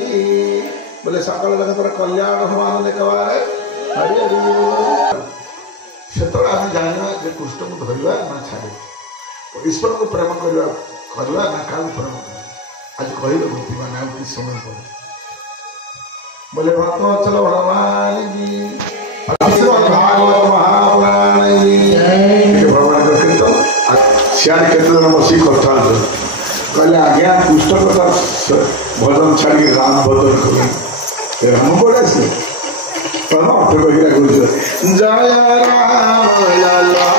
की बोले सकल जगतर कल्याण हनुमान कबारे हरि हरि बोल। से आम जाना जे कृष्ण को धरवा ना छाड़ ईश्वर को प्रेम करवा ना क्या प्रेम कर आज कह गोपी मैंने कि समय पर बोले भक्तवत्सल भगवान की भागवत महापुराण की भगवान का कीर्तन सियाने केन्द्र बसी कथा कहले आज्ञा कृष्ण कथा भजन छाड़ी राम भजन कर राम पड़े से अर्थ कह जय राम लाला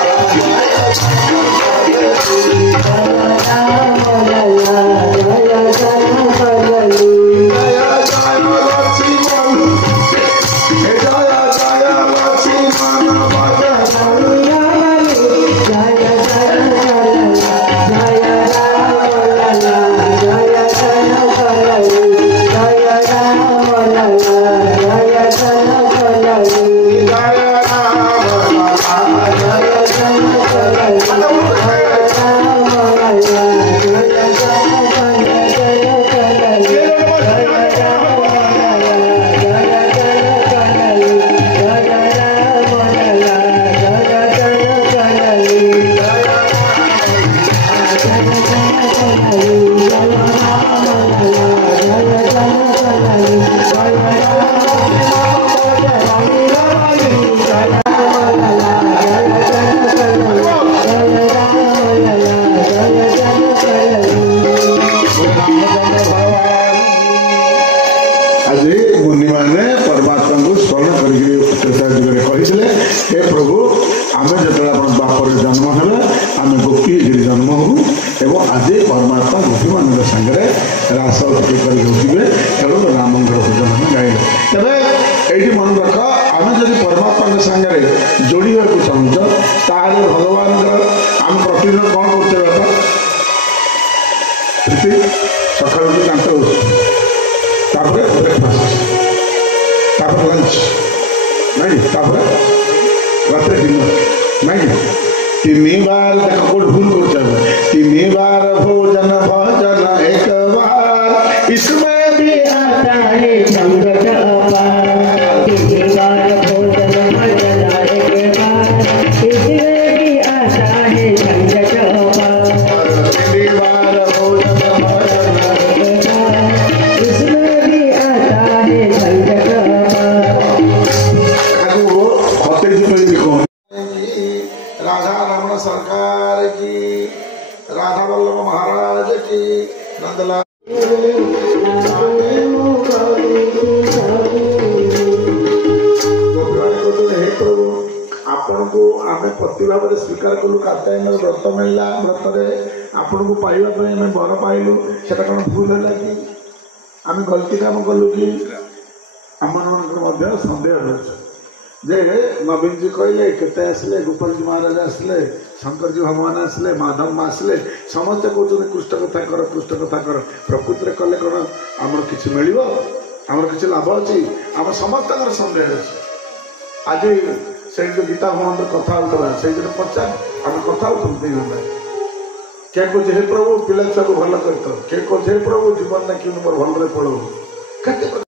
स्वीकार कलु कार्तिक व्रत मिलला व्रत आपण को पाइबा बर पाइलु से भूल है कि आम गलती काम कलु कि आम सन्देह रही जे नवीन जी कहले केते आसले गोपाल जी महाराज आसले शंकर जी भगवान आसले माधव आसले समस्ते कहते कृष्ण कथा कर कृष्ण कथा कर प्रकृति में कले कौन आमर कि मिल आमर कि लाभ अच्छी आम समस्त सन्देह अच्छे आज से जो गीता भवन कथा होता से पचार आम कथा होता क्या कहे हे प्रभु पिला छुआ को भल कर किए कहे हे प्रभु जीवन ना कि मोर भल पड़ो